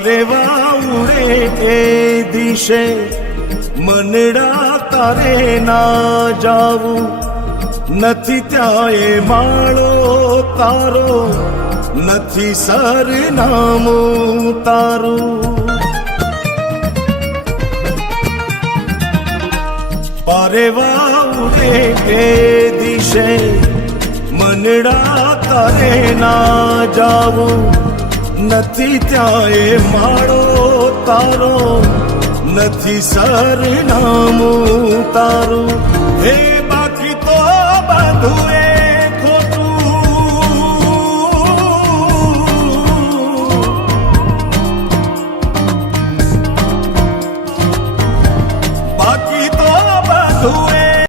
પારેવા ઉડે એ દિશે મનડા તારે ના જાવું નથી ત્યાં એ માળો તારો નથી સરનામું તારું પારેવા ઉડે એ દિશે મનડા તારે ના જાવું નથી ત્યાં એ માળો તારો નથી સરનામું તારું